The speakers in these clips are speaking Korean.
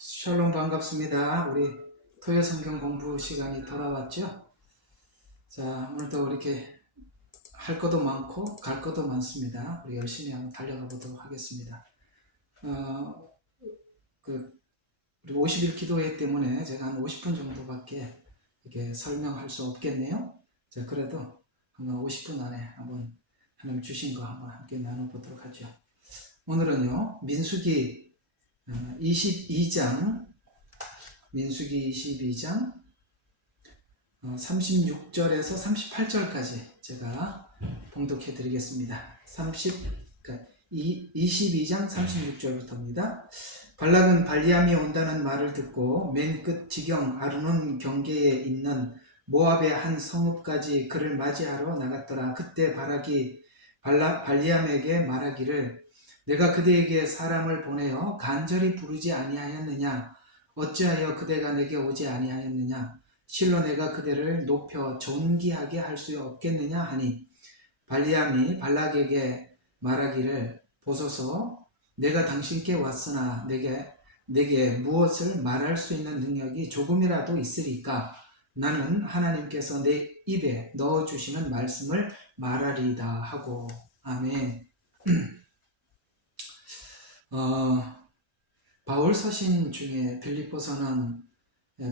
샬롬 반갑습니다. 우리 토요 성경 공부 시간이 돌아왔죠? 자, 오늘도 이렇게 할 것도 많고 갈 것도 많습니다. 우리 열심히 한번 달려가 보도록 하겠습니다. 우리 50일 기도회 때문에 제가 한 50분 정도밖에 이렇게 설명할 수 없겠네요. 자, 그래도 한번 50분 안에 한번 하나님 주신 거 한번 함께 나눠보도록 하죠. 오늘은요, 민수기 22장 36절에서 38절까지 제가 봉독해 드리겠습니다. 22장 36절부터입니다. 발락은 발리암이 온다는 말을 듣고 맨 끝 지경 아르논 경계에 있는 모압의 한 성읍까지 그를 맞이하러 나갔더라. 그때 발락이 발리암에게 말하기를 내가 그대에게 사람을 보내어 간절히 부르지 아니하였느냐? 어찌하여 그대가 내게 오지 아니하였느냐? 실로 내가 그대를 높여 존귀하게 할 수 없겠느냐 하니 발리암이 발락에게 말하기를 보소서 내가 당신께 왔으나 내게 무엇을 말할 수 있는 능력이 조금이라도 있으리까? 나는 하나님께서 내 입에 넣어주시는 말씀을 말하리이다 하고. 아멘. 바울 서신 중에 빌립보서는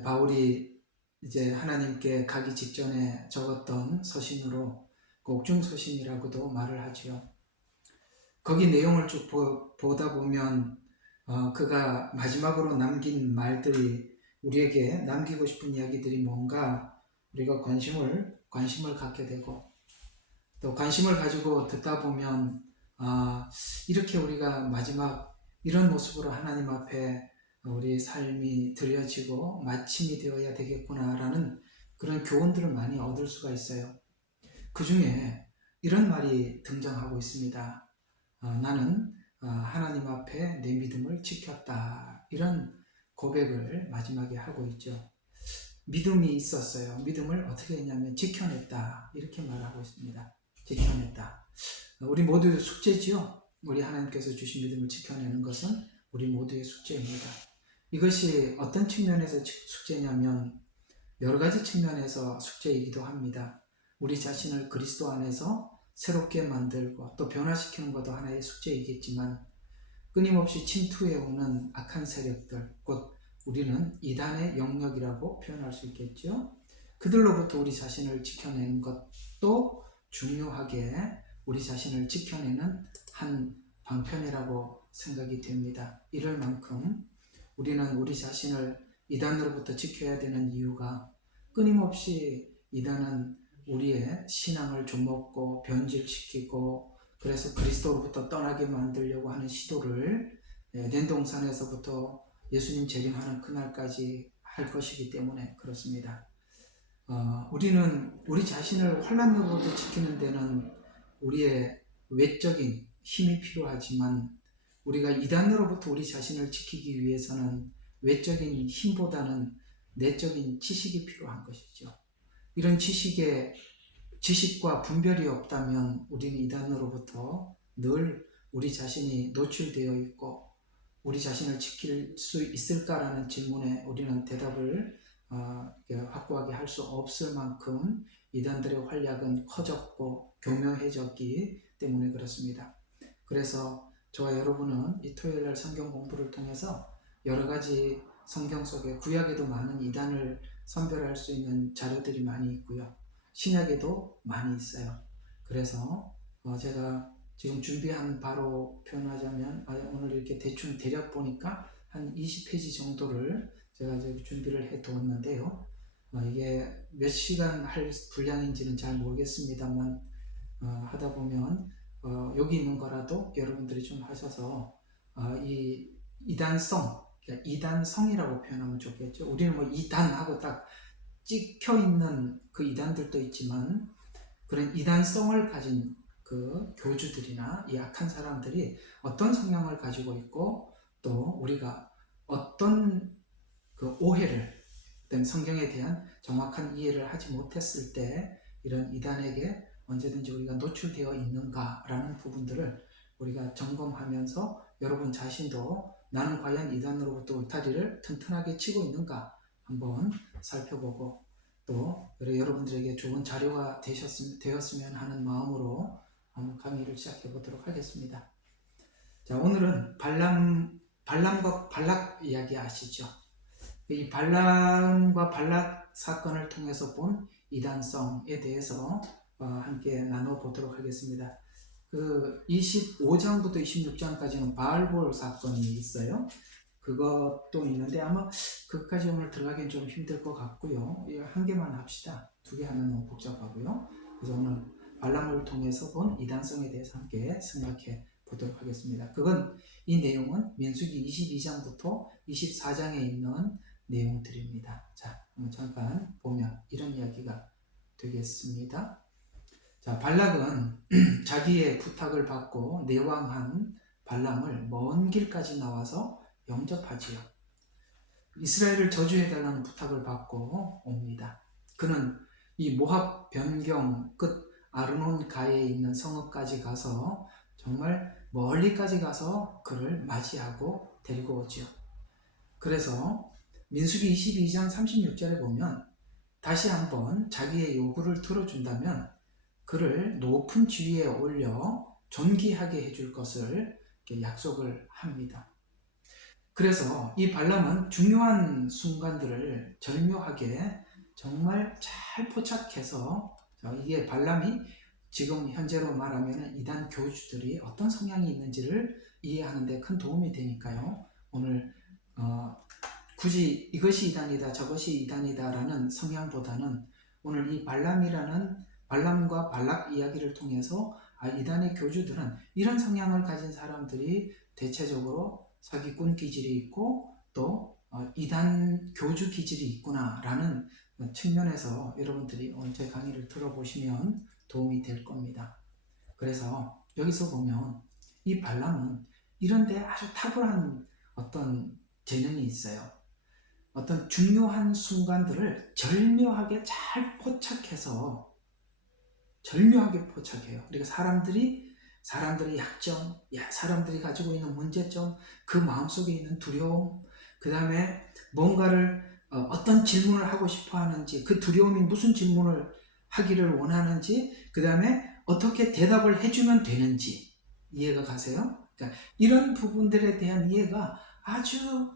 바울이 이제 하나님께 가기 직전에 적었던 서신으로 옥중 서신이라고도 말을 하지요. 거기 내용을 쭉 보다 보면 그가 마지막으로 남긴 말들이 우리에게 남기고 싶은 이야기들이 뭔가 우리가 관심을 갖게 되고 또 관심을 가지고 듣다 보면 이렇게 우리가 마지막 이런 모습으로 하나님 앞에 우리 삶이 드려지고 마침이 되어야 되겠구나라는 그런 교훈들을 많이 얻을 수가 있어요. 그 중에 이런 말이 등장하고 있습니다. 나는 하나님 앞에 내 믿음을 지켰다. 이런 고백을 마지막에 하고 있죠. 믿음이 있었어요. 믿음을 어떻게 했냐면 지켜냈다. 이렇게 말하고 있습니다. 지켜냈다. 우리 모두의 숙제지요. 우리 하나님께서 주신 믿음을 지켜내는 것은 우리 모두의 숙제입니다. 이것이 어떤 측면에서 숙제냐면 여러 가지 측면에서 숙제이기도 합니다. 우리 자신을 그리스도 안에서 새롭게 만들고 또 변화시키는 것도 하나의 숙제이겠지만 끊임없이 침투해오는 악한 세력들, 곧 우리는 이단의 영역이라고 표현할 수 있겠죠. 그들로부터 우리 자신을 지켜내는 것도 중요하게 우리 자신을 지켜내는 한 방편이라고 생각이 됩니다. 이럴 만큼 우리는 우리 자신을 이단으로부터 지켜야 되는 이유가 끊임없이 이단은 우리의 신앙을 좀먹고 변질시키고 그래서 그리스도로부터 떠나게 만들려고 하는 시도를 에덴 동산에서부터 예수님 재림하는 그날까지 할 것이기 때문에 그렇습니다. 우리는 우리 자신을 환난으로부터 지키는 데는 우리의 외적인 힘이 필요하지만 우리가 이단으로부터 우리 자신을 지키기 위해서는 외적인 힘보다는 내적인 지식이 필요한 것이죠. 이런 지식과 분별이 없다면 우리는 이단으로부터 늘 우리 자신이 노출되어 있고 우리 자신을 지킬 수 있을까라는 질문에 우리는 대답을 확고하게 할 수 없을 만큼 이단들의 활약은 커졌고 교묘해졌기 때문에 그렇습니다. 그래서 저와 여러분은 이 토요일날 성경 공부를 통해서 여러 가지 성경 속에 구약에도 많은 이단을 선별할 수 있는 자료들이 많이 있고요. 신약에도 많이 있어요. 그래서 제가 지금 준비한 바로 표현하자면 오늘 이렇게 대충 대략 보니까 한 20페이지 정도를 제가 준비를 해 두었는데요. 이게 몇 시간 할 분량인지는 잘 모르겠습니다만 하다 보면 여기 있는 거라도 여러분들이 좀 하셔서 이 이단성, 그러니까 이단성이라고 표현하면 좋겠죠. 우리는 뭐 이단하고 딱 찍혀 있는 그 이단들도 있지만 그런 이단성을 가진 그 교주들이나 이 악한 사람들이 어떤 성향을 가지고 있고 또 우리가 어떤 그 오해를 성경에 대한 정확한 이해를 하지 못했을 때 이런 이단에게 언제든지 우리가 노출되어 있는가라는 부분들을 우리가 점검하면서 여러분 자신도 나는 과연 이단으로부터 울타리를 튼튼하게 치고 있는가 한번 살펴보고, 또 여러분들에게 좋은 자료가 되었으면 하는 마음으로 한번 강의를 시작해 보도록 하겠습니다. 자, 오늘은 발람과 발락 이야기 아시죠? 이 발람과 발락 사건을 통해서 본 이단성에 대해서 함께 나눠보도록 하겠습니다. 그 25장부터 26장까지는 바알볼 사건이 있어요. 그것도 있는데 아마 그것까지 오늘 들어가기는 좀 힘들 것 같고요. 한 개만 합시다. 두 개 하면 너무 복잡하고요. 그래서 오늘 발람을 통해서 본 이단성에 대해서 함께 생각해 보도록 하겠습니다. 이 내용은 민수기 22장부터 24장에 있는 내용들입니다. 자, 한번 잠깐 보면 이런 이야기가 되겠습니다. 자, 발락은 자기의 부탁을 받고 내왕한 발람을 먼 길까지 나와서 영접하지요. 이스라엘을 저주해달라는 부탁을 받고 옵니다. 그는 이 모압 변경 끝 아르논 가에 있는 성읍까지 가서 정말 멀리까지 가서 그를 맞이하고 데리고 오지요. 그래서 민수기 22장 36절에 보면 다시 한번 자기의 요구를 들어준다면 그를 높은 지위에 올려 존귀하게 해줄 것을 약속을 합니다. 그래서 이 발람은 중요한 순간들을 절묘하게 정말 잘 포착해서, 이게 발람이 지금 현재로 말하면 이단 교주들이 어떤 성향이 있는지를 이해하는 데 큰 도움이 되니까요. 오늘 굳이 이것이 이단이다 저것이 이단이다 라는 성향보다는 오늘 이 발람과 발락 이야기를 통해서 이단의 교주들은 이런 성향을 가진 사람들이 대체적으로 사기꾼 기질이 있고 또 이단 교주 기질이 있구나 라는 측면에서 여러분들이 오늘 제 강의를 들어보시면 도움이 될 겁니다. 그래서 여기서 보면 이 발람은 이런데 아주 탁월한 어떤 재능이 있어요. 어떤 중요한 순간들을 절묘하게 잘 포착해서 절묘하게 포착해요. 그러니까 사람들의 약점, 사람들이 가지고 있는 문제점, 그 마음속에 있는 두려움, 그 다음에 뭔가를 어떤 질문을 하고 싶어 하는지, 그 두려움이 무슨 질문을 하기를 원하는지, 그 다음에 어떻게 대답을 해주면 되는지 이해가 가세요? 그러니까 이런 부분들에 대한 이해가 아주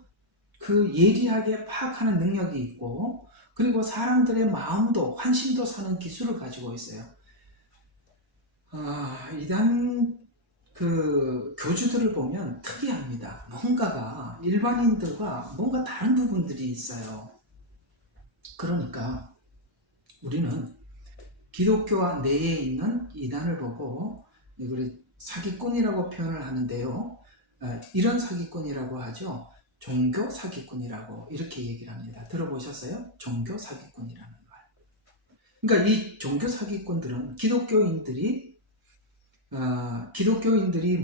예리하게 파악하는 능력이 있고, 그리고 사람들의 마음도 환심도 사는 기술을 가지고 있어요. 이단 교주들을 보면 특이합니다. 뭔가가 일반인들과 뭔가 다른 부분들이 있어요. 그러니까 우리는 기독교와 내에 있는 이단을 보고 이걸 사기꾼이라고 표현을 하는데요. 이런 사기꾼이라고 하죠. 종교 사기꾼이라고 이렇게 얘기를 합니다. 들어보셨어요? 종교 사기꾼이라는 말. 그러니까 이 종교 사기꾼들은 기독교인들이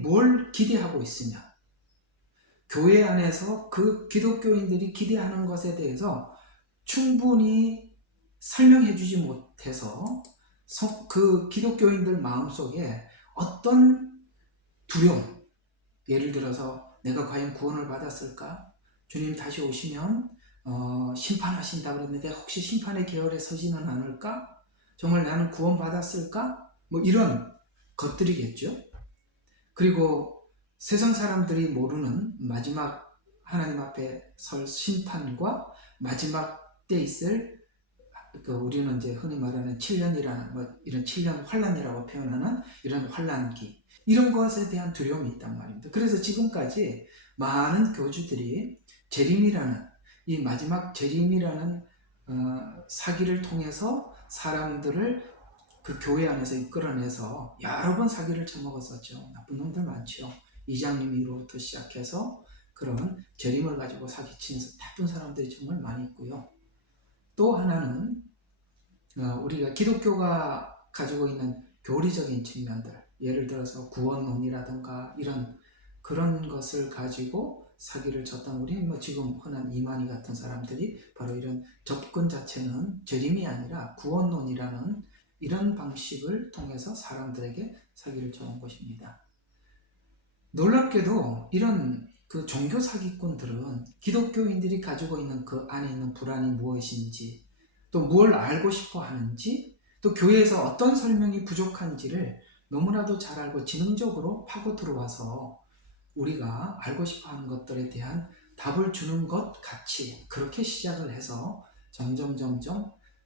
뭘 기대하고 있으냐, 교회 안에서 그 기독교인들이 기대하는 것에 대해서 충분히 설명해 주지 못해서 그 기독교인들 마음속에 어떤 두려움, 예를 들어서 내가 과연 구원을 받았을까? 주님 다시 오시면 심판하신다 그랬는데 혹시 심판의 계열에 서지는 않을까? 정말 나는 구원받았을까? 뭐 이런 것들이겠죠. 그리고 세상 사람들이 모르는 마지막 하나님 앞에 설 심판과 마지막 때 있을 우리는 이제 흔히 말하는 7년이라는 이런 7년 환란이라고 표현하는 이런 환란기, 이런 것에 대한 두려움이 있단 말입니다. 그래서 지금까지 많은 교주들이 이 마지막 재림이라는 사기를 통해서 사람들을 그 교회 안에서 이끌어내서 여러 번 사기를 쳐먹었었죠. 나쁜 놈들 많죠. 이장님 이후로부터 시작해서 그런 재림을 가지고 사기친 나쁜 사람들이 정말 많이 있고요. 또 하나는 우리가 기독교가 가지고 있는 교리적인 측면들, 예를 들어서 구원론이라든가 그런 것을 가지고 사기를 쳤던 우리 지금 흔한 이만희 같은 사람들이 바로 이런 접근 자체는 재림이 아니라 구원론이라는 이런 방식을 통해서 사람들에게 사기를 쳐온 것입니다. 놀랍게도 이런 그 종교 사기꾼들은 기독교인들이 가지고 있는 그 안에 있는 불안이 무엇인지, 또 무엇을 알고 싶어 하는지, 또 교회에서 어떤 설명이 부족한지를 너무나도 잘 알고 지능적으로 파고 들어와서 우리가 알고 싶어 하는 것들에 대한 답을 주는 것 같이 그렇게 시작을 해서 점점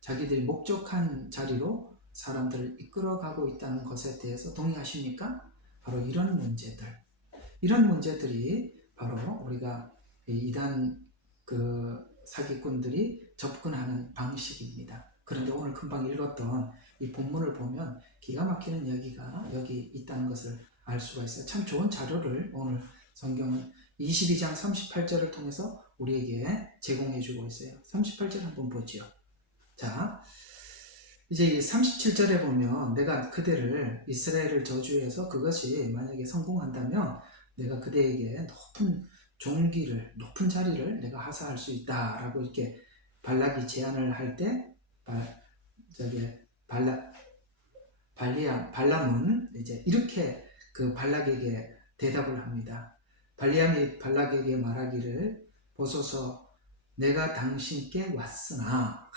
자기들이 목적한 자리로 사람들을 이끌어가고 있다는 것에 대해서 동의하십니까? 바로 이런 문제들이 바로 우리가 이단 그 사기꾼들이 접근하는 방식입니다. 그런데 오늘 금방 읽었던 이 본문을 보면 기가 막히는 여기가 여기 있다는 것을 알 수가 있어요. 참 좋은 자료를 오늘 성경은 22장 38절을 통해서 우리에게 제공해 주고 있어요. 38절 한번 보죠. 자, 이제 37절에 보면 내가 그대를 이스라엘을 저주해서 그것이 만약에 성공한다면 내가 그대에게 높은 종기를, 높은 자리를 내가 하사할 수 있다라고 이렇게 발락이 제안을 할 때 발람은 이제 이렇게 그 발락에게 대답을 합니다. 발람이 발락에게 말하기를 보소서 내가 당신께 왔으나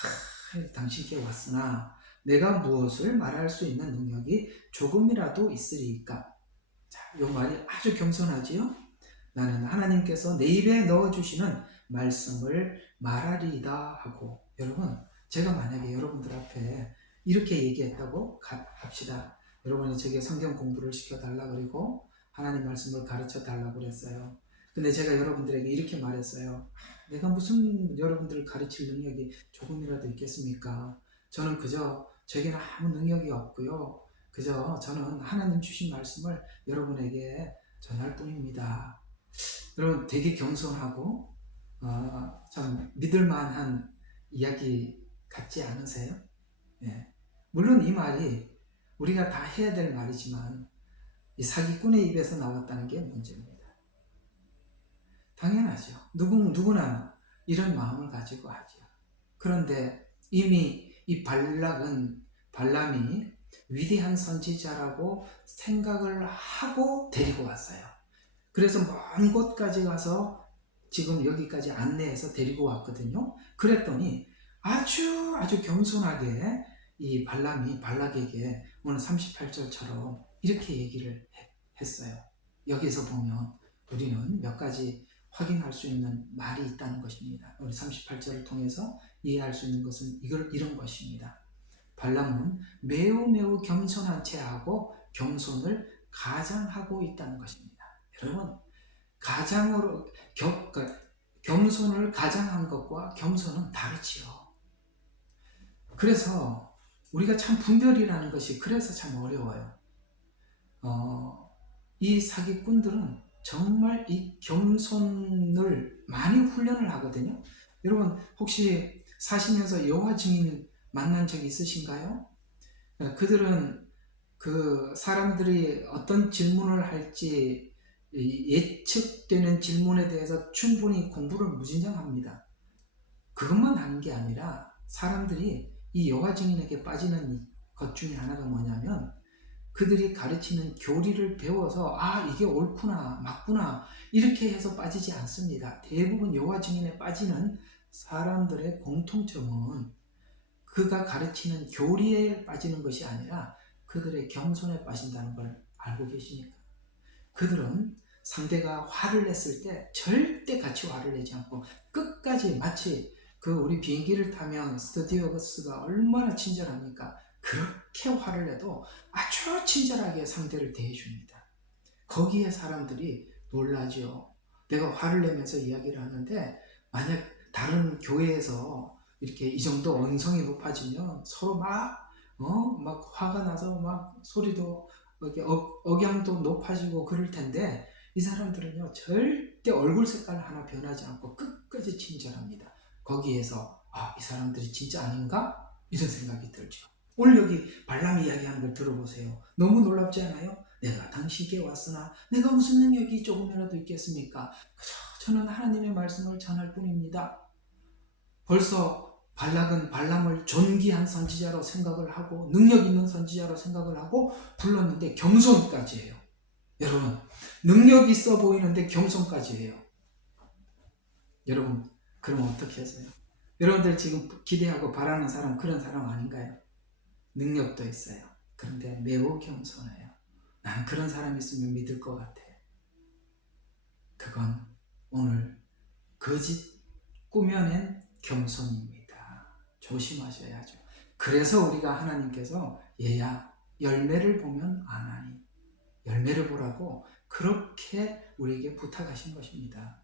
내가 무엇을 말할 수 있는 능력이 조금이라도 있으리이까. 자, 이 말이 아주 겸손하지요? 나는 하나님께서 내 입에 넣어주시는 말씀을 말하리이다 하고, 여러분 제가 만약에 여러분들 앞에 이렇게 얘기했다고 합시다. 여러분이 제게 성경 공부를 시켜달라 그리고 하나님 말씀을 가르쳐 달라고 그랬어요. 근데 제가 여러분들에게 이렇게 말했어요. 내가 무슨 여러분들을 가르칠 능력이 조금이라도 있겠습니까? 저는 그저 제게는 아무 능력이 없고요. 그저 저는 하나님 주신 말씀을 여러분에게 전할 뿐입니다. 여러분 되게 겸손하고 참 믿을만한 이야기 같지 않으세요? 예. 물론 이 말이 우리가 다 해야 될 말이지만 이 사기꾼의 입에서 나왔다는 게 문제입니다. 당연하죠. 누구나 이런 마음을 가지고 하죠. 그런데 이미 이 발람이 위대한 선지자라고 생각을 하고 데리고 왔어요. 그래서 먼 곳까지 가서 지금 여기까지 안내해서 데리고 왔거든요. 그랬더니 아주 겸손하게 이 발람이 발락에게 오늘 38절처럼 이렇게 얘기를 했어요. 여기서 보면 우리는 몇 가지 확인할 수 있는 말이 있다는 것입니다. 우리 38절을 통해서 이해할 수 있는 것은 이런 것입니다. 발람은 매우 겸손한 채 하고 겸손을 가장하고 있다는 것입니다. 여러분, 겸손을 가장한 것과 겸손은 다르지요. 그래서 우리가 참 분별이라는 것이 그래서 참 어려워요. 이 사기꾼들은 정말 이 겸손을 많이 훈련을 하거든요. 여러분 혹시 사시면서 여호와 증인 만난 적 있으신가요? 그들은 그 사람들이 어떤 질문을 할지 예측되는 질문에 대해서 충분히 공부를 무진장합니다. 그것만 하는 게 아니라 사람들이 이 여호와 증인에게 빠지는 것 중에 하나가 뭐냐면 그들이 가르치는 교리를 배워서 이게 옳구나 맞구나 이렇게 해서 빠지지 않습니다. 대부분 여호와 증인에 빠지는 사람들의 공통점은 그가 가르치는 교리에 빠지는 것이 아니라 그들의 겸손에 빠진다는 걸 알고 계십니까? 그들은 상대가 화를 냈을 때 절대 같이 화를 내지 않고 끝까지 마치 우리 비행기를 타면 스튜어디스가 얼마나 친절합니까? 그렇게 화를 내도 아주 친절하게 상대를 대해줍니다. 거기에 사람들이 놀라죠. 내가 화를 내면서 이야기를 하는데 만약 다른 교회에서 이렇게 이 정도 언성이 높아지면 서로 막 화가 나서 막 소리도 억양도 높아지고 그럴 텐데 이 사람들은요 절대 얼굴 색깔 하나 변하지 않고 끝까지 친절합니다. 거기에서 이 사람들이 진짜 아닌가? 이런 생각이 들죠. 오늘 여기 발람이 이야기하는 걸 들어보세요. 너무 놀랍지 않아요? 내가 당신께 왔으나 내가 무슨 능력이 조금이라도 있겠습니까? 저는 하나님의 말씀을 전할 뿐입니다. 벌써 발락은 발람을 존귀한 선지자로 생각을 하고 능력 있는 선지자로 생각을 하고 불렀는데 겸손까지 해요. 여러분, 능력 있어 보이는데 겸손까지 해요. 여러분, 그럼 어떻게 하세요? 여러분들 지금 기대하고 바라는 사람 그런 사람 아닌가요? 능력도 있어요. 그런데 매우 겸손해요. 나는 그런 사람 있으면 믿을 것 같아. 그건 오늘 거짓 꾸며낸 겸손입니다. 조심하셔야죠. 그래서 우리가 하나님께서 얘야 열매를 보면 아나니 열매를 보라고 그렇게 우리에게 부탁하신 것입니다.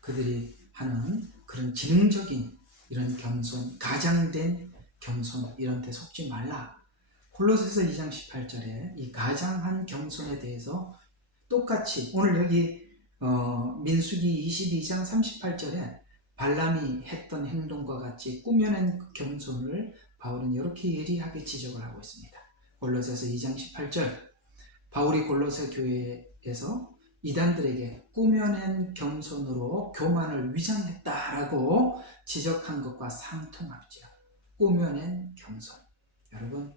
그들이 하는 그런 지능적인 이런 겸손, 가장된 겸손 이런 데 속지 말라. 골로새서 2장 18절에 이 가장한 겸손에 대해서 똑같이 오늘 여기 민수기 22장 38절에 발람이 했던 행동과 같이 꾸며낸 겸손을 바울은 이렇게 예리하게 지적을 하고 있습니다. 골로새서 2장 18절 바울이 골로새 교회에서 이단들에게 꾸며낸 겸손으로 교만을 위장했다라고 지적한 것과 상통하죠. 꾸며낸 겸손. 여러분,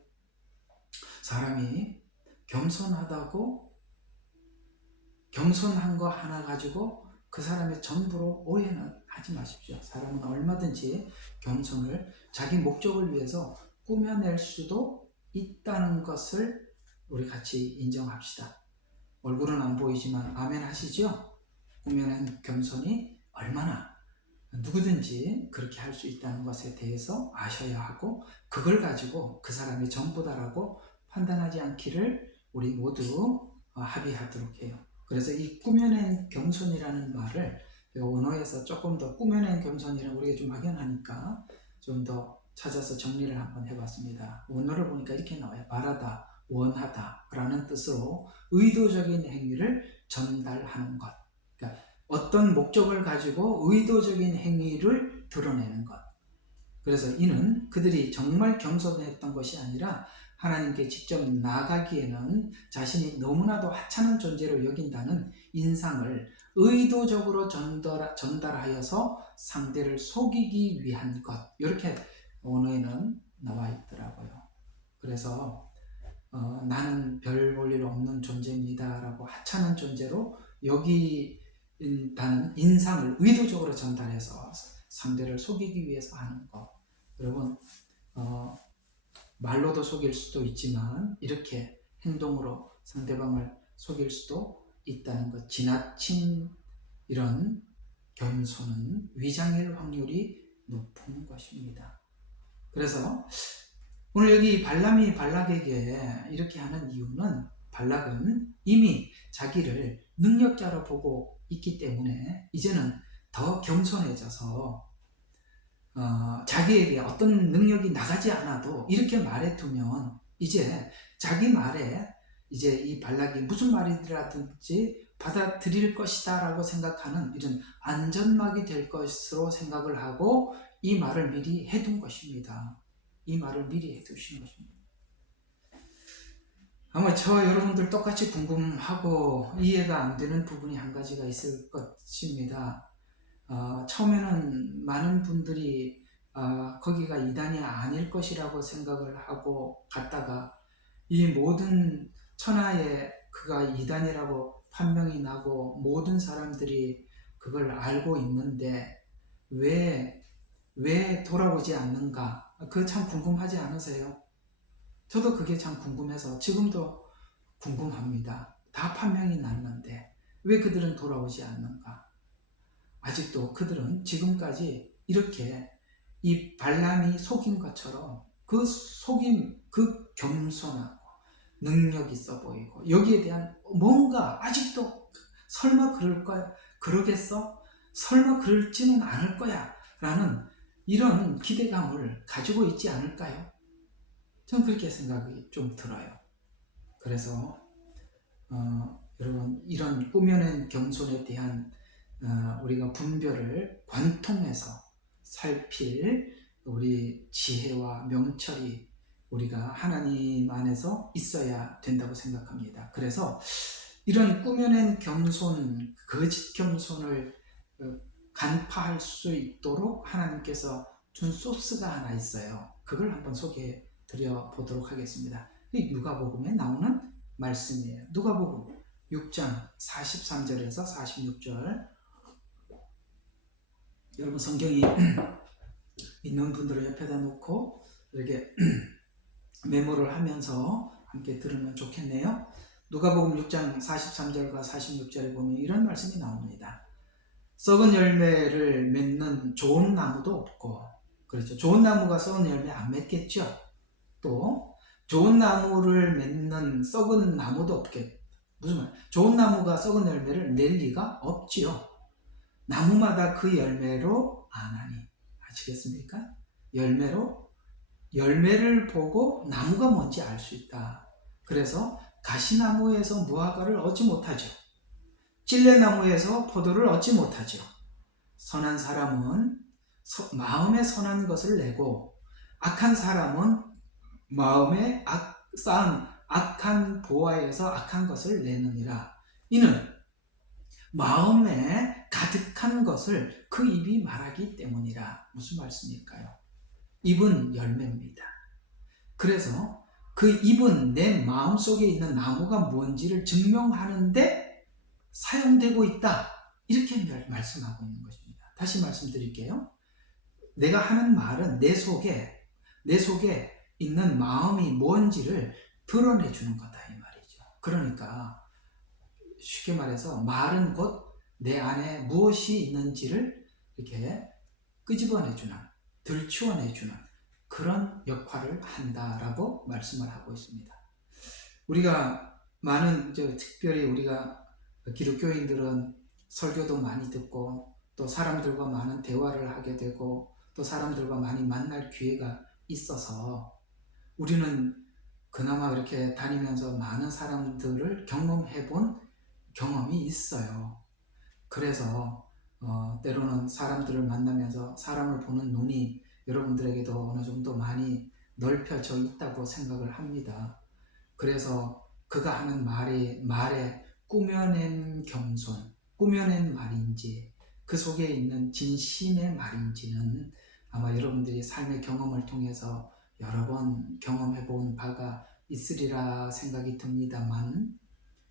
사람이 겸손하다고 겸손한 거 하나 가지고 그 사람의 전부로 오해는 하지 마십시오. 사람은 얼마든지 겸손을 자기 목적을 위해서 꾸며낼 수도 있다는 것을 우리 같이 인정합시다. 얼굴은 안 보이지만 아멘 하시죠? 꾸며낸 겸손이 얼마나 누구든지 그렇게 할 수 있다는 것에 대해서 아셔야 하고 그걸 가지고 그 사람의 전부다라고 판단하지 않기를 우리 모두 합의하도록 해요. 그래서 이 꾸며낸 겸손이라는 말을 원어에서 조금 더 꾸며낸 겸손이라는 우리가 좀 막연하니까 좀 더 찾아서 정리를 한번 해봤습니다. 원어를 보니까 이렇게 나와요. 바라다, 원하다 라는 뜻으로 의도적인 행위를 전달하는 것. 그러니까 어떤 목적을 가지고 의도적인 행위를 드러내는 것. 그래서 이는 그들이 정말 겸손했던 것이 아니라 하나님께 직접 나가기에는 자신이 너무나도 하찮은 존재로 여긴다는 인상을 의도적으로 전달하여서 상대를 속이기 위한 것. 이렇게 언어에는 나와 있더라고요. 그래서 나는 별 볼 일 없는 존재입니다 라고 하찮은 존재로 여기다는 인상을 의도적으로 전달해서 상대를 속이기 위해서 하는 것. 여러분, 말로도 속일 수도 있지만 이렇게 행동으로 상대방을 속일 수도 있다는 것. 지나친 이런 겸손은 위장일 확률이 높은 것입니다. 그래서 오늘 여기 발람이 발락에게 이렇게 하는 이유는 발락은 이미 자기를 능력자로 보고 있기 때문에 이제는 더 겸손해져서 자기에게 어떤 능력이 나가지 않아도 이렇게 말해두면 이제 자기 말에 이제 이 발락이 무슨 말이라든지 받아들일 것이다 라고 생각하는 이런 안전막이 될 것으로 생각을 하고 이 말을 미리 해둔 것입니다. 이 말을 미리 해두신 것입니다. 아마 저와 여러분들 똑같이 궁금하고 이해가 안 되는 부분이 한 가지가 있을 것입니다. 처음에는 많은 분들이 거기가 이단이 아닐 것이라고 생각을 하고 갔다가 이 모든 천하에 그가 이단이라고 판명이 나고 모든 사람들이 그걸 알고 있는데 왜 돌아오지 않는가? 그거 참 궁금하지 않으세요? 저도 그게 참 궁금해서 지금도 궁금합니다. 다 판명이 났는데 왜 그들은 돌아오지 않는가? 아직도 그들은 지금까지 이렇게 이 발람이 속인 것처럼 그 속임, 그 겸손하고 능력 있어 보이고 여기에 대한 뭔가 아직도 설마 그럴 거야? 그러겠어? 설마 그럴지는 않을 거야? 라는 이런 기대감을 가지고 있지 않을까요? 저는 그렇게 생각이 좀 들어요. 그래서 여러분 이런 꾸며낸 겸손에 대한 우리가 분별을 관통해서 살필 우리 지혜와 명철이 우리가 하나님 안에서 있어야 된다고 생각합니다. 그래서 이런 꾸며낸 겸손, 거짓 겸손을 간파할 수 있도록 하나님께서 준 소스가 하나 있어요. 그걸 한번 소개해 드려 보도록 하겠습니다. 누가복음에 나오는 말씀이에요. 누가복음 6장 43절에서 46절. 여러분 성경이 있는 분들은 옆에다 놓고 이렇게 메모를 하면서 함께 들으면 좋겠네요. 누가복음 6장 43절과 46절에 보면 이런 말씀이 나옵니다. 썩은 열매를 맺는 좋은 나무도 없고, 그렇죠. 좋은 나무가 썩은 열매 안 맺겠죠. 또 좋은 나무를 맺는 썩은 나무도 없겠. 무슨 말? 좋은 나무가 썩은 열매를 낼 리가 없지요. 나무마다 그 열매로 아나니. 아시겠습니까? 열매를 보고 나무가 뭔지 알 수 있다. 그래서 가시나무에서 무화과를 얻지 못하죠. 찔레나무에서 포도를 얻지 못하죠. 선한 사람은 마음에 선한 것을 내고, 악한 사람은 마음에 쌓은 악한 보화에서 악한 것을 내느니라. 이는 마음에 가득한 것을 그 입이 말하기 때문이라. 무슨 말씀일까요? 입은 열매입니다. 그래서 그 입은 내 마음속에 있는 나무가 뭔지를 증명하는데 사용되고 있다. 이렇게 말씀하고 있는 것입니다. 다시 말씀드릴게요. 내가 하는 말은 내 속에 있는 마음이 뭔지를 드러내주는 거다, 이 말이죠. 그러니까 쉽게 말해서 말은 곧 내 안에 무엇이 있는지를 이렇게 끄집어내주는, 들추어내주는 그런 역할을 한다라고 말씀을 하고 있습니다. 우리가 특별히 우리가 기독교인들은 설교도 많이 듣고, 또 사람들과 많은 대화를 하게 되고, 또 사람들과 많이 만날 기회가 있어서 우리는 그나마 이렇게 다니면서 많은 사람들을 경험해 본 경험이 있어요. 그래서 때로는 사람들을 만나면서 사람을 보는 눈이 여러분들에게도 어느 정도 많이 넓혀져 있다고 생각을 합니다. 그래서 그가 하는 말에 꾸며낸 겸손, 꾸며낸 말인지, 그 속에 있는 진심의 말인지는 아마 여러분들이 삶의 경험을 통해서 여러 번 경험해 본 바가 있으리라 생각이 듭니다만,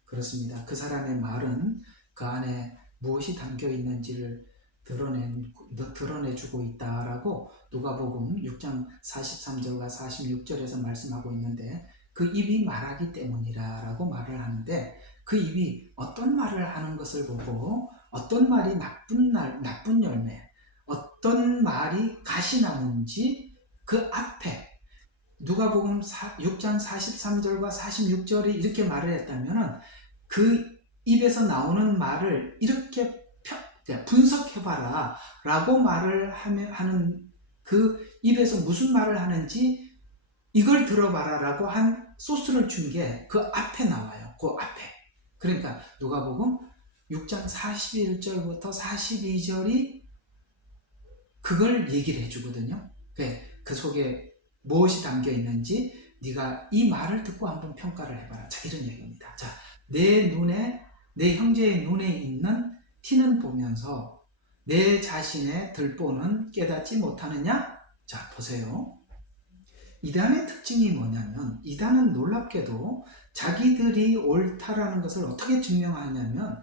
그렇습니다. 그 사람의 말은 그 안에 무엇이 담겨 있는지를 드러내주고 있다라고 누가복음 6장 43절과 46절에서 말씀하고 있는데, 그 입이 말하기 때문이라 라고 말을 하는데, 그 입이 어떤 말을 하는 것을 보고 어떤 말이 나쁜 열매, 어떤 말이 가시나무인지 그 앞에 누가복음 6장 43절과 46절이 이렇게 말을 했다면 그 입에서 나오는 말을 이렇게 분석해봐라 라고 말을 하는, 그 입에서 무슨 말을 하는지 이걸 들어봐라 라고 한 소스를 준 게 그 앞에 나와요. 그 앞에. 그러니까 누가복음 6장 41절부터 42절이 그걸 얘기를 해주거든요. 그 속에 무엇이 담겨 있는지 네가 이 말을 듣고 한번 평가를 해봐라. 자, 이런 얘기입니다. 자, 내 형제의 눈에 있는 티는 보면서 내 자신의 들보는 깨닫지 못하느냐? 자, 보세요. 이단의 특징이 뭐냐면, 이단은 놀랍게도 자기들이 옳다라는 것을 어떻게 증명하냐면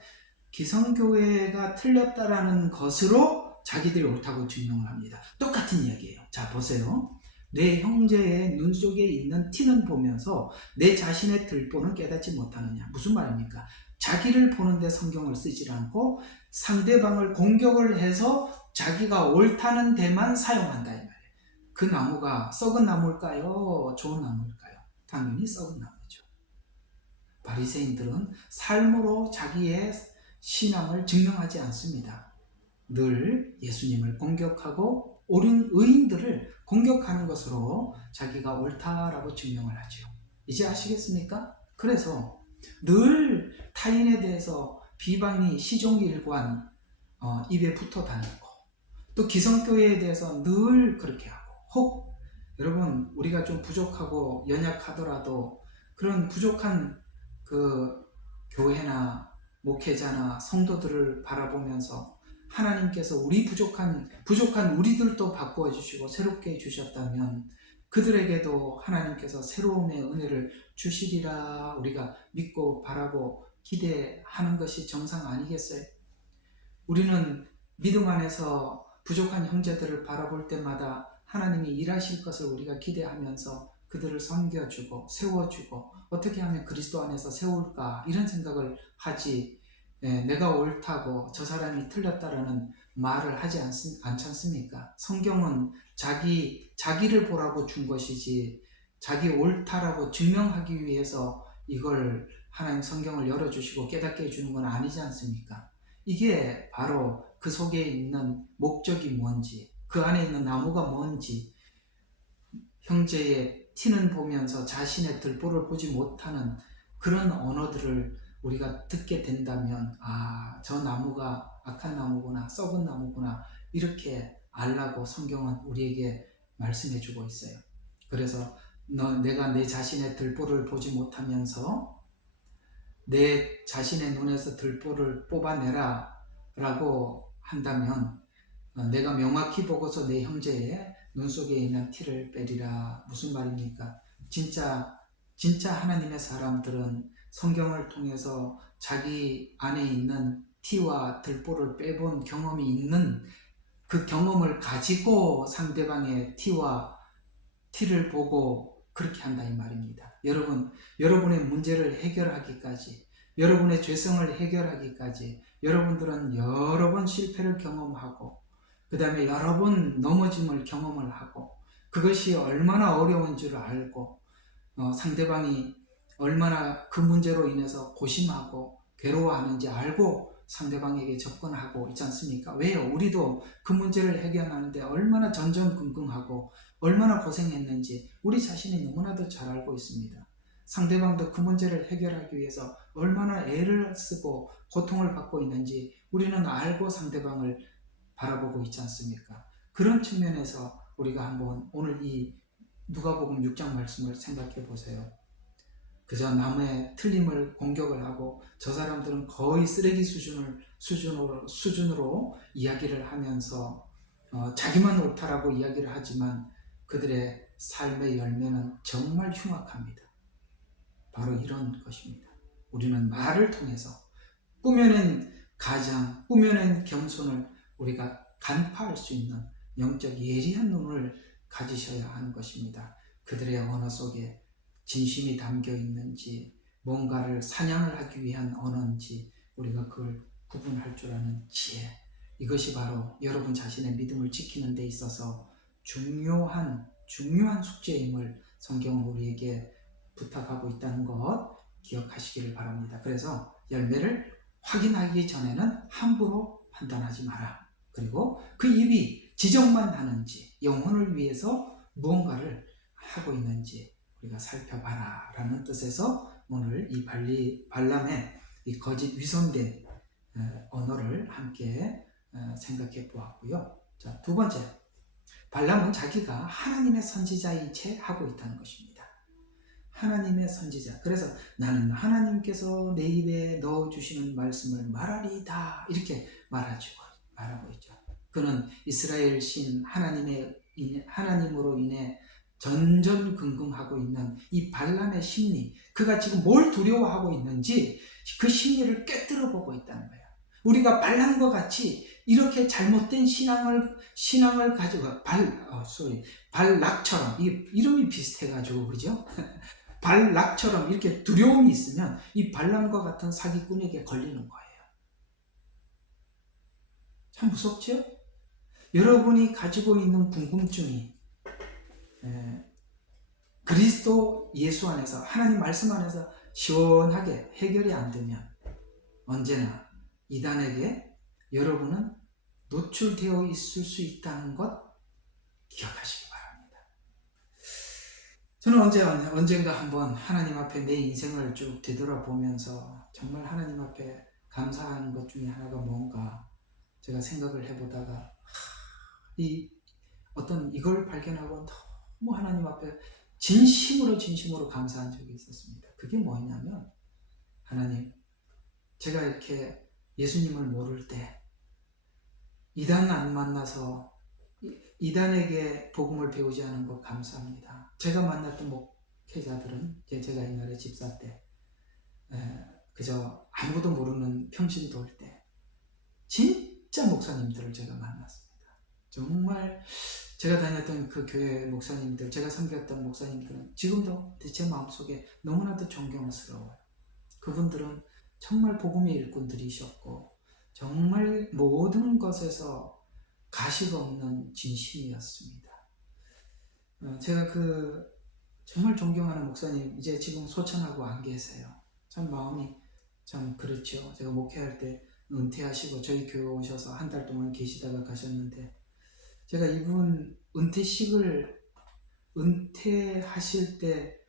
기성교회가 틀렸다라는 것으로 자기들이 옳다고 증명을 합니다. 똑같은 이야기예요. 자, 보세요. 내 형제의 눈 속에 있는 티는 보면서 내 자신의 들보는 깨닫지 못하느냐. 무슨 말입니까? 자기를 보는데 성경을 쓰지 않고 상대방을 공격을 해서 자기가 옳다는 데만 사용한다, 이 말이에요. 그 나무가 썩은 나무일까요? 좋은 나무일까요? 당연히 썩은 나무죠. 바리새인들은 삶으로 자기의 신앙을 증명하지 않습니다. 늘 예수님을 공격하고 옳은 의인들을 공격하는 것으로 자기가 옳다라고 증명을 하죠. 이제 아시겠습니까? 그래서 늘 타인에 대해서 비방이 시종일관 입에 붙어 다니고, 또 기성교회에 대해서 늘 그렇게 하고, 혹 여러분 우리가 좀 부족하고 연약하더라도 그런 부족한 그 교회나 목회자나 성도들을 바라보면서 하나님께서 우리 부족한 우리들도 바꾸어 주시고 새롭게 해주셨다면 그들에게도 하나님께서 새로움의 은혜를 주시리라 우리가 믿고 바라고 기대하는 것이 정상 아니겠어요? 우리는 믿음 안에서 부족한 형제들을 바라볼 때마다 하나님이 일하실 것을 우리가 기대하면서 그들을 섬겨주고 세워주고 어떻게 하면 그리스도 안에서 세울까 이런 생각을 하지, 내가 옳다고 저 사람이 틀렸다라는 말을 하지 않지 않습니까? 성경은 자기를 보라고 준 것이지 자기 옳다라고 증명하기 위해서 이걸 하나님 성경을 열어주시고 깨닫게 해주는 건 아니지 않습니까? 이게 바로 그 속에 있는 목적이 뭔지, 그 안에 있는 나무가 뭔지, 형제의 티는 보면서 자신의 들보를 보지 못하는 그런 언어들을 우리가 듣게 된다면, 아, 저 나무가 악한 나무구나, 썩은 나무구나, 이렇게 알라고 성경은 우리에게 말씀해 주고 있어요. 그래서 내가 내 자신의 들보를 보지 못하면서 내 자신의 눈에서 들보를 뽑아내라 라고 한다면, 내가 명확히 보고서 내 형제의 눈 속에 있는 티를 빼리라. 무슨 말입니까? 진짜 하나님의 사람들은 성경을 통해서 자기 안에 있는 티와 들보를 빼본 경험이 있는 그 경험을 가지고 상대방의 티를 보고 그렇게 한다 이 말입니다. 여러분의 문제를 해결하기까지, 여러분의 죄성을 해결하기까지 여러분들은 여러 번 실패를 경험하고 그 다음에 여러 번 넘어짐을 경험을 하고 그것이 얼마나 어려운 줄 알고 상대방이 얼마나 그 문제로 인해서 고심하고 괴로워하는지 알고 상대방에게 접근하고 있지 않습니까? 왜요? 우리도 그 문제를 해결하는데 얼마나 전전긍긍하고 얼마나 고생했는지 우리 자신이 너무나도 잘 알고 있습니다. 상대방도 그 문제를 해결하기 위해서 얼마나 애를 쓰고 고통을 받고 있는지 우리는 알고 상대방을 바라보고 있지 않습니까? 그런 측면에서 우리가 한번 오늘 이 누가복음 6장 말씀을 생각해 보세요. 그저 남의 틀림을 공격을 하고 저 사람들은 거의 쓰레기 수준으로 이야기를 하면서 자기만 옳다라고 이야기를 하지만 그들의 삶의 열매는 정말 흉악합니다. 바로 이런 것입니다. 우리는 말을 통해서 꾸며낸 가장, 꾸며낸 겸손을 우리가 간파할 수 있는 영적 예리한 눈을 가지셔야 하는 것입니다. 그들의 언어 속에 진심이 담겨 있는지, 뭔가를 사냥을 하기 위한 언어인지 우리가 그걸 구분할 줄 아는 지혜, 이것이 바로 여러분 자신의 믿음을 지키는 데 있어서 중요한 숙제임을 성경은 우리에게 부탁하고 있다는 것 기억하시기를 바랍니다. 그래서 열매를 확인하기 전에는 함부로 판단하지 마라. 그리고 그 입이 지적만 하는지 영혼을 위해서 무언가를 하고 있는지 우리가 살펴봐라 라는 뜻에서 오늘 이 발람의 이 거짓 위선된 언어를 함께 생각해 보았고요. 자, 두 번째, 발람은 자기가 하나님의 선지자인 채 하고 있다는 것입니다. 하나님의 선지자. 그래서 나는 하나님께서 내 입에 넣어주시는 말씀을 말하리다 이렇게 말하고 있죠. 그는 이스라엘 신 하나님으로 인해 전전긍긍하고 있는 이 발람의 심리, 그가 지금 뭘 두려워하고 있는지 그 심리를 꿰뚫어 보고 있다는 거예요. 우리가 발람과 같이 이렇게 잘못된 신앙을 가지고 발락처럼, 이름이 비슷해가지고 그죠? 발락처럼 이렇게 두려움이 있으면 이 발람과 같은 사기꾼에게 걸리는 거예요. 참 무섭죠? 여러분이 가지고 있는 궁금증이 그리스도 예수 안에서 하나님 말씀 안에서 시원하게 해결이 안 되면 언제나 이단에게 여러분은 노출되어 있을 수 있다는 것 기억하시기 바랍니다. 저는 언젠가 한번 하나님 앞에 내 인생을 쭉 되돌아보면서 정말 하나님 앞에 감사한 것 중에 하나가 뭔가 제가 생각을 해보다가 이걸 발견하고 너무 하나님 앞에 진심으로 감사한 적이 있었습니다. 그게 뭐냐면, 하나님, 제가 이렇게 예수님을 모를 때 이단 안 만나서 이단에게 복음을 배우지 않은 것 감사합니다. 제가 만났던 목회자들은 제가 옛날에 집사 때 그저 아무도 모르는 평신도일 때 진짜 목사님들을 제가 만났습니다. 정말 제가 다녔던 그 교회 목사님들, 제가 섬겼던 목사님들은 지금도 제 마음속에 너무나도 존경스러워요. 그분들은 정말 복음의 일꾼들이셨고 정말 모든 것에서 가식 없는 진심이었습니다. 제가 정말 존경하는 목사님 이제 지금 소천하고 안 계세요. 참 마음이 참 그렇죠. 제가 목회할 때 은퇴하시고 저희 교회 오셔서 한 달 동안 계시다가 가셨는데 제가 이분 은퇴하실 때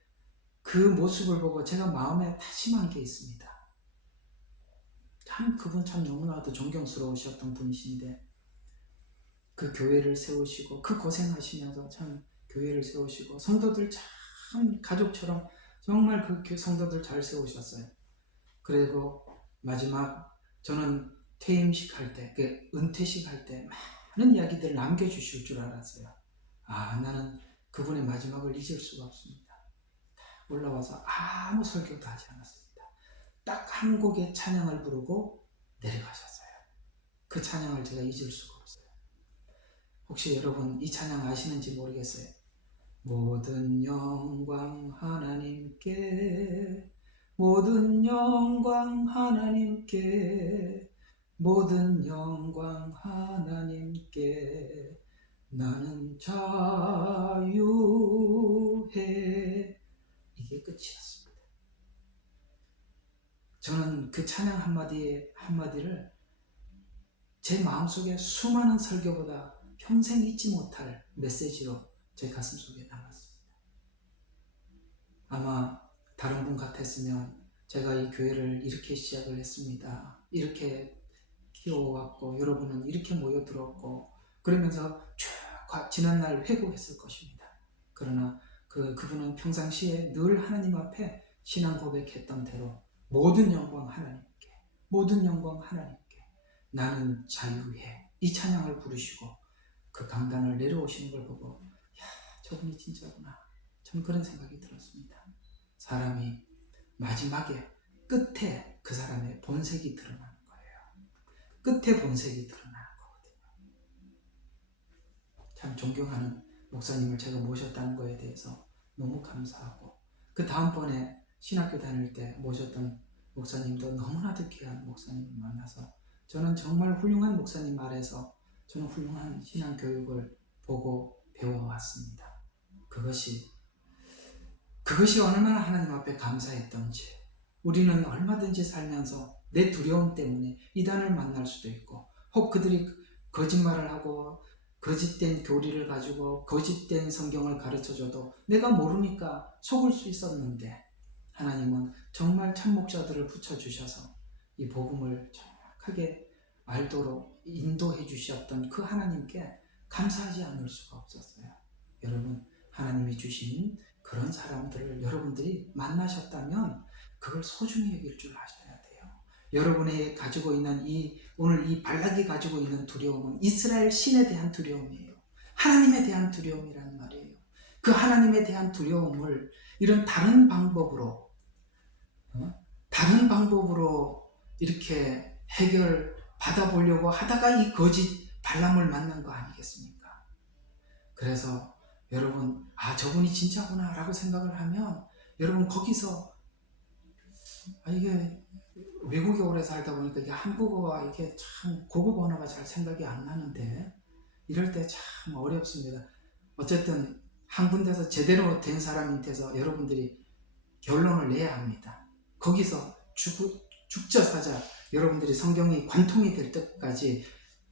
그 모습을 보고 제가 마음에 다짐한 게 있습니다. 참 그분 참 너무나도 존경스러우셨던 분이신데 그 교회를 세우시고 그 고생하시면서 참 교회를 세우시고 성도들 참 가족처럼 정말 그 성도들 잘 세우셨어요. 그리고 마지막 저는 퇴임식 할 때, 은퇴식 할 때 많은 이야기들을 남겨주실 줄 알았어요. 나는 그분의 마지막을 잊을 수가 없습니다. 올라와서 아무 설교도 하지 않았습니다. 딱 한 곡의 찬양을 부르고 내려가셨어요. 그 찬양을 제가 잊을 수가 없어요. 혹시 여러분 이 찬양 아시는지 모르겠어요. 모든 영광 하나님께, 모든 영광 하나님께, 모든 영광 하나님께, 나는 자유해. 이게 끝이었습니다. 저는 그 찬양 한마디를 제 마음속에 수많은 설교보다 평생 잊지 못할 메시지로 제 가슴속에 남았습니다. 아마 다른 분 같았으면 제가 이 교회를 이렇게 시작을 했습니다. 이렇게 키워왔고 여러분은 이렇게 모여들었고 그러면서 쭉 지난날 회고했을 것입니다. 그러나 그분은 평상시에 늘 하나님 앞에 신앙 고백했던 대로 모든 영광 하나님께, 모든 영광 하나님께, 나는 자유해, 이 찬양을 부르시고 그 강단을 내려오시는 걸 보고 저분이 진짜구나, 참 그런 생각이 들었습니다. 사람이 마지막에 끝에 그 사람의 본색이 드러나는 거예요. 끝에 본색이 드러나는 거거든요. 참 존경하는 목사님을 제가 모셨다는 거에 대해서 너무 감사하고, 그 다음번에 신학교 다닐 때 모셨던 목사님도 너무나도 귀한 목사님을 만나서 저는 정말 훌륭한 목사님 아래서 저는 훌륭한 신앙교육을 보고 배워왔습니다. 그것이 얼마나 하나님 앞에 감사했던지, 우리는 얼마든지 살면서 내 두려움 때문에 이단을 만날 수도 있고, 혹 그들이 거짓말을 하고 거짓된 교리를 가지고 거짓된 성경을 가르쳐줘도 내가 모르니까 속을 수 있었는데, 하나님은 정말 참목자들을 붙여주셔서 이 복음을 정확하게 알도록 인도해 주셨던 그 하나님께 감사하지 않을 수가 없었어요. 여러분, 하나님이 주신 그런 사람들을 여러분들이 만나셨다면 그걸 소중히 여길 줄 아셔야 돼요. 여러분이 가지고 있는 오늘 이 발락이 가지고 있는 두려움은 이스라엘 신에 대한 두려움이에요. 하나님에 대한 두려움이란 말이에요. 그 하나님에 대한 두려움을 이런 다른 방법으로 이렇게 해결받아보려고 하다가 이 거짓 발람을 만난 거 아니겠습니까? 그래서 여러분, 저분이 진짜구나 라고 생각을 하면 여러분 거기서 이게 외국에 오래 살다 보니까 이게 한국어가 이게 참 고급 언어가 잘 생각이 안 나는데 이럴 때 참 어렵습니다. 어쨌든 한 군데서 제대로 된 사람한테서 여러분들이 결론을 내야 합니다. 거기서 죽자사자 여러분들이 성경이 관통이 될 때까지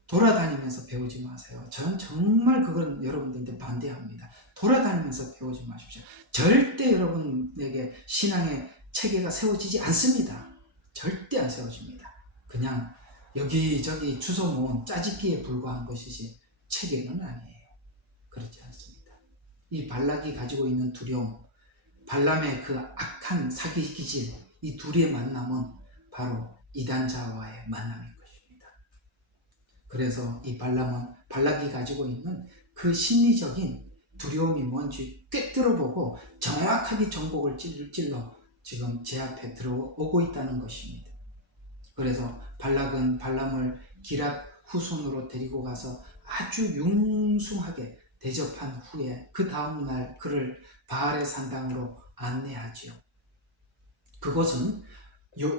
돌아다니면서 배우지 마세요. 전 정말 그건 여러분들한테 반대합니다. 돌아다니면서 배우지 마십시오. 절대 여러분에게 신앙의 체계가 세워지지 않습니다. 절대 안 세워집니다. 그냥 여기저기 주워 모은 짜집기에 불과한 것이지 체계는 아니에요. 그렇지 않습니다. 이 발락이 가지고 있는 두려움, 발람의 그 악한 사기 기질, 이 둘의 만남은 바로 이단자와의 만남인 것입니다. 그래서 이 발락이 가지고 있는 그 심리적인 두려움이 뭔지 꿰뚫어보고 정확하게 정복을 찔러 지금 제 앞에 들어오고 있다는 것입니다. 그래서 발락은 발람을 기랏 후손으로 데리고 가서 아주 융숭하게 대접한 후에 그 다음날 그를 바알의 산당으로 안내하지요. 그곳은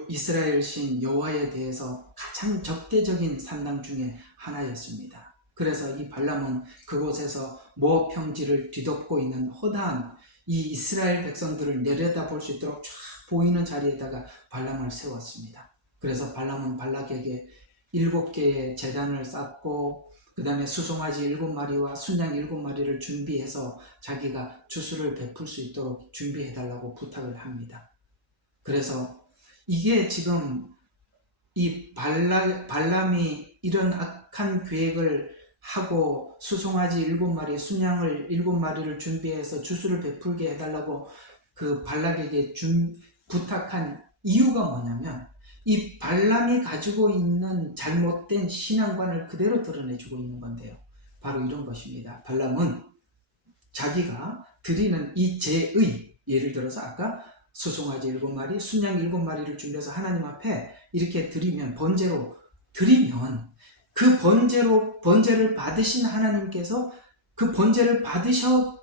이스라엘 신 여호와에 대해서 가장 적대적인 산당 중에 하나였습니다. 그래서 이 발람은 그곳에서 모압 평지를 뒤덮고 있는 허다한 이 이스라엘 백성들을 내려다볼 수 있도록 쫙 보이는 자리에다가 발람을 세웠습니다. 그래서 발람은 발락에게 7개의 제단을 쌓고 그 다음에 수송아지 7마리와 순양 7마리를 준비해서 자기가 주수를 베풀 수 있도록 준비해달라고 부탁을 합니다. 그래서 이게 지금 이 발람이 이런 악한 계획을 하고 수송아지 7마리, 순양을 7마리를 준비해서 주수를 베풀게 해달라고 그 발락에게 부탁한 이유가 뭐냐면 이 발람이 가지고 있는 잘못된 신앙관을 그대로 드러내주고 있는 건데요. 바로 이런 것입니다. 발람은 자기가 드리는 이 제의, 예를 들어서 아까 수송아지 7마리, 순양 7마리를 준비해서 하나님 앞에 이렇게 드리면, 번제로 드리면 그 번제를 받으신 하나님께서 그 번제를 받으시고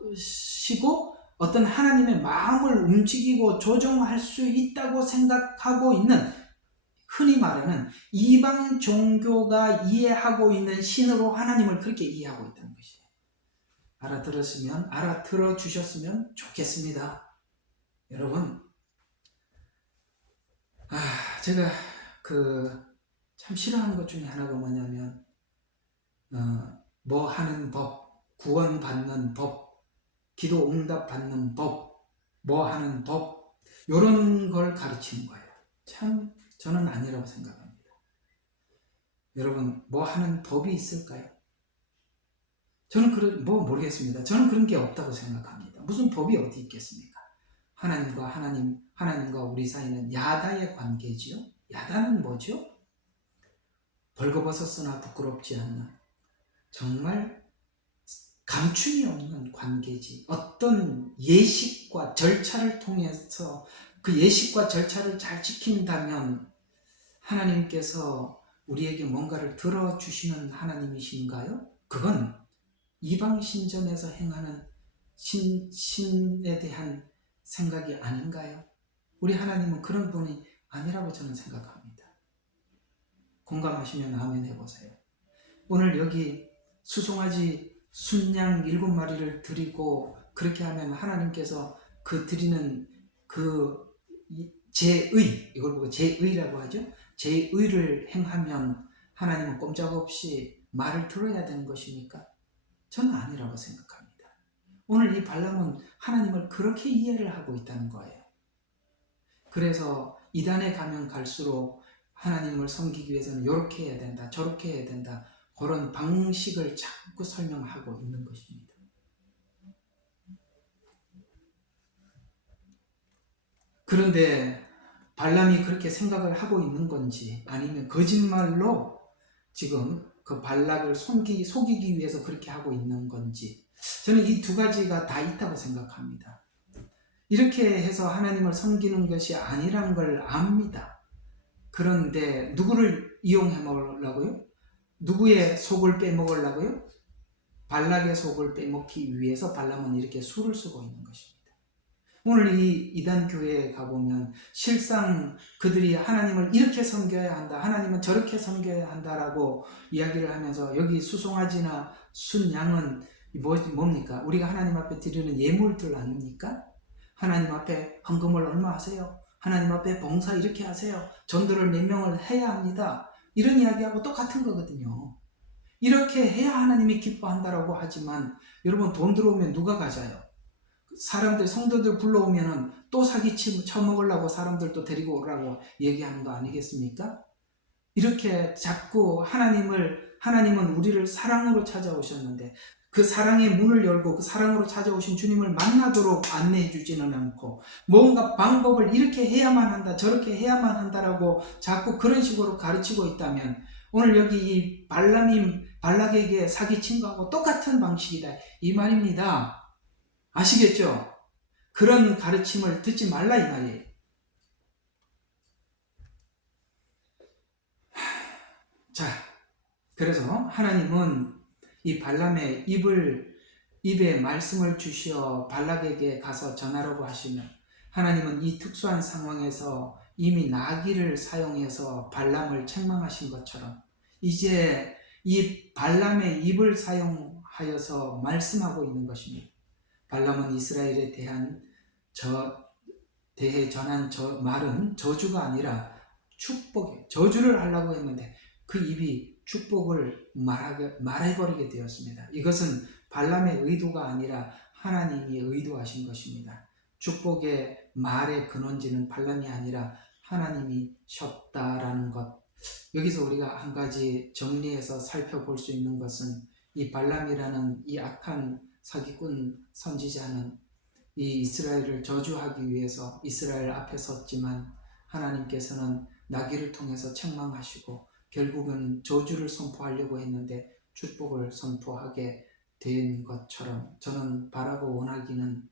어떤 하나님의 마음을 움직이고 조종할 수 있다고 생각하고 있는, 흔히 말하는 이방 종교가 이해하고 있는 신으로 하나님을 그렇게 이해하고 있다는 것이에요. 알아들어 주셨으면 좋겠습니다. 여러분, 제가 참 싫어하는 것 중에 하나가 뭐냐면 뭐 하는 법, 구원 받는 법, 기도 응답 받는 법, 뭐 하는 법, 이런 걸 가르치는 거예요. 참 저는 아니라고 생각합니다. 여러분, 뭐 하는 법이 있을까요? 저는 모르겠습니다. 저는 그런 게 없다고 생각합니다. 무슨 법이 어디 있겠습니까? 하나님과 우리 사이는 야다의 관계지요. 야다는 뭐죠? 벌거벗었으나 부끄럽지 않는, 정말 감춤이 없는 관계지. 어떤 예식과 절차를 통해서 그 예식과 절차를 잘 지킨다면 하나님께서 우리에게 뭔가를 들어주시는 하나님이신가요? 그건 이방 신전에서 행하는 신에 대한 생각이 아닌가요? 우리 하나님은 그런 분이 아니라고 저는 생각합니다. 공감하시면 아멘 해보세요. 오늘 여기 수송아지 순양 7마리를 드리고 그렇게 하면 하나님께서 그 드리는 그 제의, 이걸 보고 제의라고 하죠. 제의를 행하면 하나님은 꼼짝없이 말을 들어야 되는 것입니까? 저는 아니라고 생각합니다. 오늘 이 발람은 하나님을 그렇게 이해를 하고 있다는 거예요. 그래서 이단에 가면 갈수록 하나님을 섬기기 위해서는 이렇게 해야 된다, 저렇게 해야 된다, 그런 방식을 자꾸 설명하고 있는 것입니다. 그런데 발람이 그렇게 생각을 하고 있는 건지, 아니면 거짓말로 지금 그 발락을 속이기 위해서 그렇게 하고 있는 건지, 저는 이 두 가지가 다 있다고 생각합니다. 이렇게 해서 하나님을 섬기는 것이 아니란 걸 압니다. 그런데 누구를 이용해 먹으려고요? 누구의 속을 빼먹으려고요? 발락의 속을 빼먹기 위해서 발람은 이렇게 수를 쓰고 있는 것입니다. 오늘 이 이단 교회에 가보면 실상 그들이 하나님을 이렇게 섬겨야 한다, 하나님은 저렇게 섬겨야 한다라고 이야기를 하면서, 여기 수송아지나 순양은 뭡니까? 우리가 하나님 앞에 드리는 예물들 아닙니까? 하나님 앞에 헌금을 얼마 하세요? 하나님 앞에 봉사 이렇게 하세요. 전도를 몇 명을 해야 합니다. 이런 이야기하고 똑같은 거거든요. 이렇게 해야 하나님이 기뻐한다라고 하지만, 여러분, 돈 들어오면 누가 가져요? 성도들 불러오면은 또 사기 쳐먹으려고 사람들 또 데리고 오라고 얘기하는 거 아니겠습니까? 이렇게 자꾸 하나님은 우리를 사랑으로 찾아오셨는데 그 사랑의 문을 열고 그 사랑으로 찾아오신 주님을 만나도록 안내해 주지는 않고, 뭔가 방법을 이렇게 해야만 한다, 저렇게 해야만 한다라고 자꾸 그런 식으로 가르치고 있다면, 오늘 여기 이 발락에게 사기친 거하고 똑같은 방식이다, 이 말입니다. 아시겠죠? 그런 가르침을 듣지 말라, 이 말이에요. 자, 그래서 하나님은 이 발람의 입에 말씀을 주시어 발락에게 가서 전하라고 하시면, 하나님은 이 특수한 상황에서 이미 나귀를 사용해서 발람을 책망하신 것처럼 이제 이 발람의 입을 사용하여서 말씀하고 있는 것입니다. 발람은 이스라엘에 대해 전한 말은 저주가 아니라 저주를 하려고 했는데 그 입이 축복을 말해버리게 되었습니다. 이것은 발람의 의도가 아니라 하나님이 의도하신 것입니다. 축복의 말의 근원지는 발람이 아니라 하나님이셨다라는 것. 여기서 우리가 한 가지 정리해서 살펴볼 수 있는 것은, 이 발람이라는 이 악한 사기꾼 선지자는 이 이스라엘을 저주하기 위해서 이스라엘 앞에 섰지만, 하나님께서는 나귀를 통해서 책망하시고 결국은 저주를 선포하려고 했는데 축복을 선포하게 된 것처럼, 저는 바라고 원하기는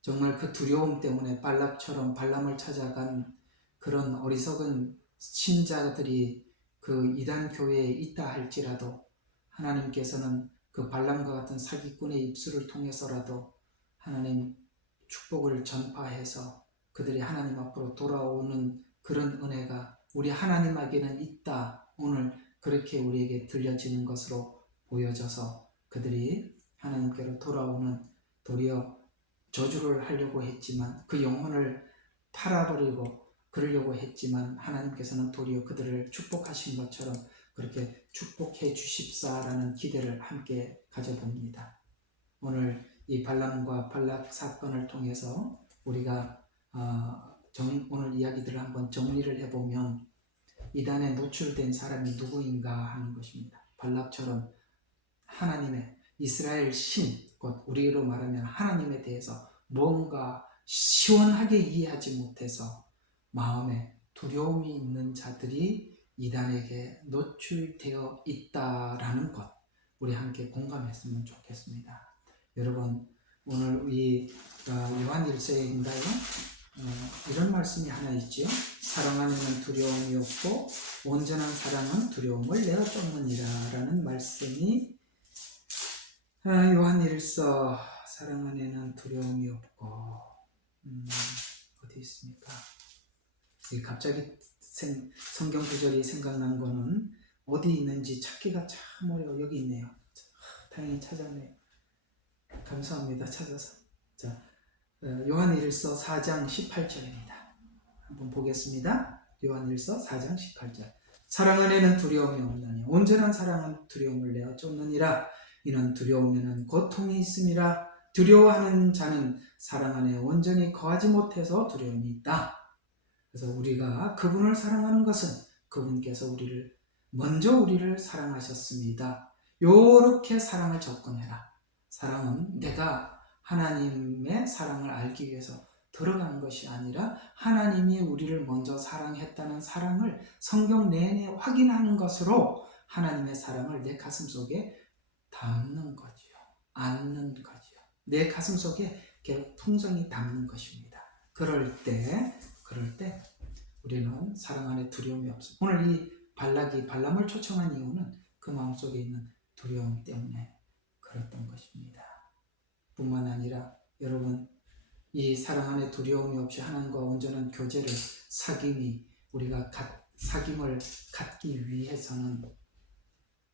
정말 그 두려움 때문에 발락처럼 발람을 찾아간 그런 어리석은 신자들이 그 이단 교회에 있다 할지라도, 하나님께서는 그 발람과 같은 사기꾼의 입술을 통해서라도 하나님 축복을 전파해서 그들이 하나님 앞으로 돌아오는 그런 은혜가 우리 하나님에게는 있다, 오늘 그렇게 우리에게 들려지는 것으로 보여져서 그들이 하나님께로 돌아오는, 도리어 저주를 하려고 했지만 그 영혼을 팔아버리고 그러려고 했지만 하나님께서는 도리어 그들을 축복하신 것처럼 그렇게 축복해 주십사라는 기대를 함께 가져봅니다. 오늘 이 발람과 발락 사건을 통해서 우리가 오늘 이야기들을 한번 정리를 해보면, 이단에 노출된 사람이 누구인가 하는 것입니다. 발락처럼 하나님의 이스라엘 신, 곧 우리로 말하면 하나님에 대해서 뭔가 시원하게 이해하지 못해서 마음에 두려움이 있는 자들이 이단에게 노출되어 있다라는 것, 우리 함께 공감했으면 좋겠습니다. 여러분, 오늘 이 요한일서인가요? 이런 말씀이 하나 있지요. 사랑 안에는 두려움이 없고 온전한 사랑은 두려움을 내어 쫓느니라 라는 말씀이 요한일서, 사랑 안에는 두려움이 없고, 어디 있습니까? 갑자기 성경 구절이 생각난 거는 어디 있는지 찾기가 참 어려워. 여기 있네요. 다행히 찾았네요. 감사합니다. 찾아서. 자, 요한일서 4장 18절입니다. 한번 보겠습니다. 요한일서 4장 18절. 사랑 안에는 두려움이 없느니 온전한 사랑은 두려움을 내어 쫓느니라. 이는 두려움에는 고통이 있음이라. 두려워하는 자는 사랑 안에 온전히 거하지 못해서 두려움이 있다. 그래서 우리가 그분을 사랑하는 것은 그분께서 먼저 우리를 사랑하셨습니다. 요렇게 사랑을 접근해라. 사랑은 내가 하나님의 사랑을 알기 위해서 들어가는 것이 아니라 하나님이 우리를 먼저 사랑했다는 사랑을 성경 내내 확인하는 것으로 하나님의 사랑을 내 가슴 속에 담는 거지요. 안는 거지요. 내 가슴 속에 풍성히 담는 것입니다. 그럴 때 우리는 사랑 안에 두려움이 없어. 오늘 이 발람을 초청한 이유는 그 마음속에 있는 두려움 때문에 그랬던 것입니다. 뿐만 아니라 여러분, 이 사랑 안에 두려움이 없이 하나님과 온전한 교제를, 우리가 사귐을 갖기 위해서는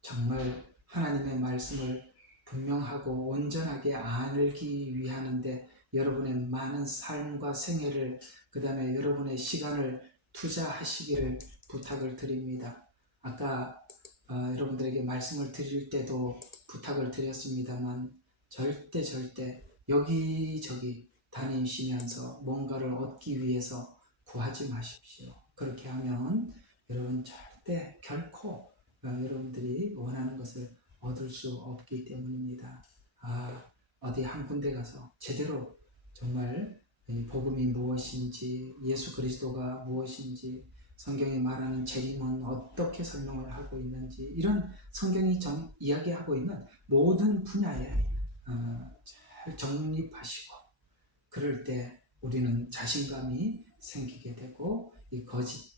정말 하나님의 말씀을 분명하고 온전하게 알기 위하는데 여러분의 많은 삶과 생애를, 그 다음에 여러분의 시간을 투자하시기를 부탁을 드립니다. 아까 여러분들에게 말씀을 드릴 때도 부탁을 드렸습니다만 절대 여기저기 다니시면서 뭔가를 얻기 위해서 구하지 마십시오. 그렇게 하면 여러분 절대 결코 여러분들이 원하는 것을 얻을 수 없기 때문입니다. 어디 한 군데 가서 제대로 정말 복음이 무엇인지, 예수 그리스도가 무엇인지, 성경이 말하는 재림은 어떻게 설명을 하고 있는지, 이런 성경이 이야기하고 있는 모든 분야에 잘 정립하시고, 그럴 때 우리는 자신감이 생기게 되고 이 거짓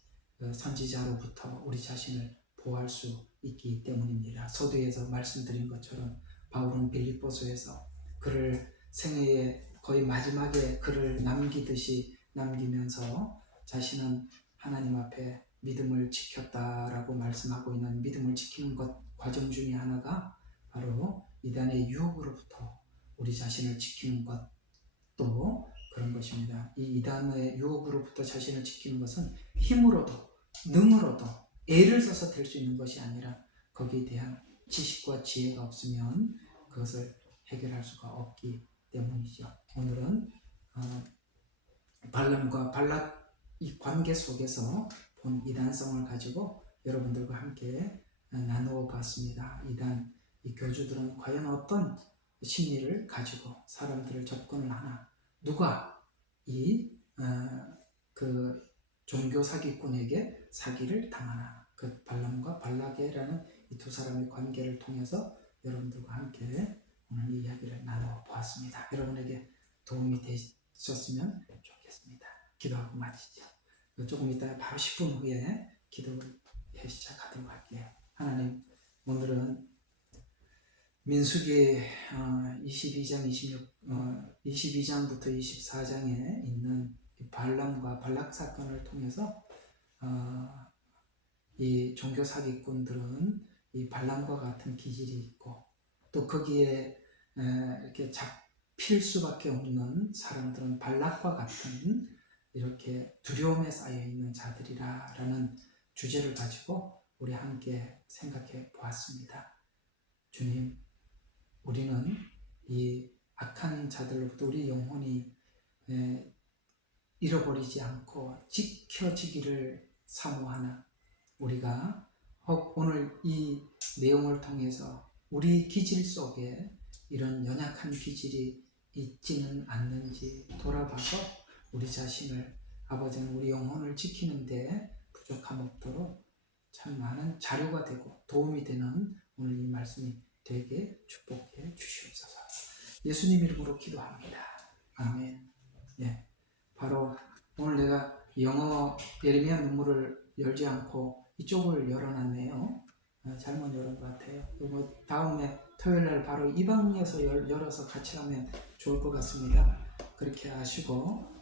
선지자로부터 우리 자신을 보호할 수 있기 때문입니다. 서두에서 말씀드린 것처럼 바울은 빌립보서에서 글을 생애의 거의 마지막에 글을 남기듯이 남기면서 자신은 하나님 앞에 믿음을 지켰다라고 말씀하고 있는 믿음을 지키는 것 과정 중에 하나가 바로 이단의 유혹으로부터 우리 자신을 지키는 것도 그런 것입니다. 이 이단의 유혹으로부터 자신을 지키는 것은 힘으로도 능으로도 애를 써서 될 수 있는 것이 아니라 거기에 대한 지식과 지혜가 없으면 그것을 해결할 수가 없기 때문이죠. 오늘은 발람과 발락 이 관계 속에서 본 이단성을 가지고 여러분들과 함께 나누어 봤습니다. 이단 이 교주들은 과연 어떤 심리를 가지고 사람들을 접근을 하나, 누가 그 종교 사기꾼에게 사기를 당하나, 그 발람과 발락이라는 이 두 사람의 관계를 통해서 여러분들과 함께 오늘 이 이야기를 나누어 보았습니다. 여러분에게 도움이 되셨으면 좋겠습니다. 기도하고 마치죠. 조금 이따 바로 10분 후에 기도를 시작하도록 할게요. 하나님, 오늘은 민수기 22장부터 24장에 있는 발람과 발락 사건을 통해서 이 종교 사기꾼들은 이 발람과 같은 기질이 있고 또 거기에 이렇게 잡힐 수밖에 없는 사람들은 발락과 같은 이렇게 두려움에 쌓여 있는 자들이라는 주제를 가지고 우리 함께 생각해 보았습니다. 주님, 우리는 이 악한 자들로부터 우리 영혼이 잃어버리지 않고 지켜지기를 사모하는 우리가 오늘 이 내용을 통해서 우리 기질 속에 이런 연약한 기질이 있지는 않는지 돌아봐서 우리 자신을, 아버지는 우리 영혼을 지키는데 부족함 없도록 참 많은 자료가 되고 도움이 되는 오늘 이 말씀이 되게 축복해 주시옵소서. 예수님 이름으로 기도합니다. 아멘. 예, 바로 오늘 내가 영어 예레미야 눈물을 열지 않고 이쪽을 열어놨네요. 잘못 열은 것 같아요. 그리고 다음에 토요일날 바로 이 방에서 열어서 같이 하면 좋을 것 같습니다. 그렇게 하시고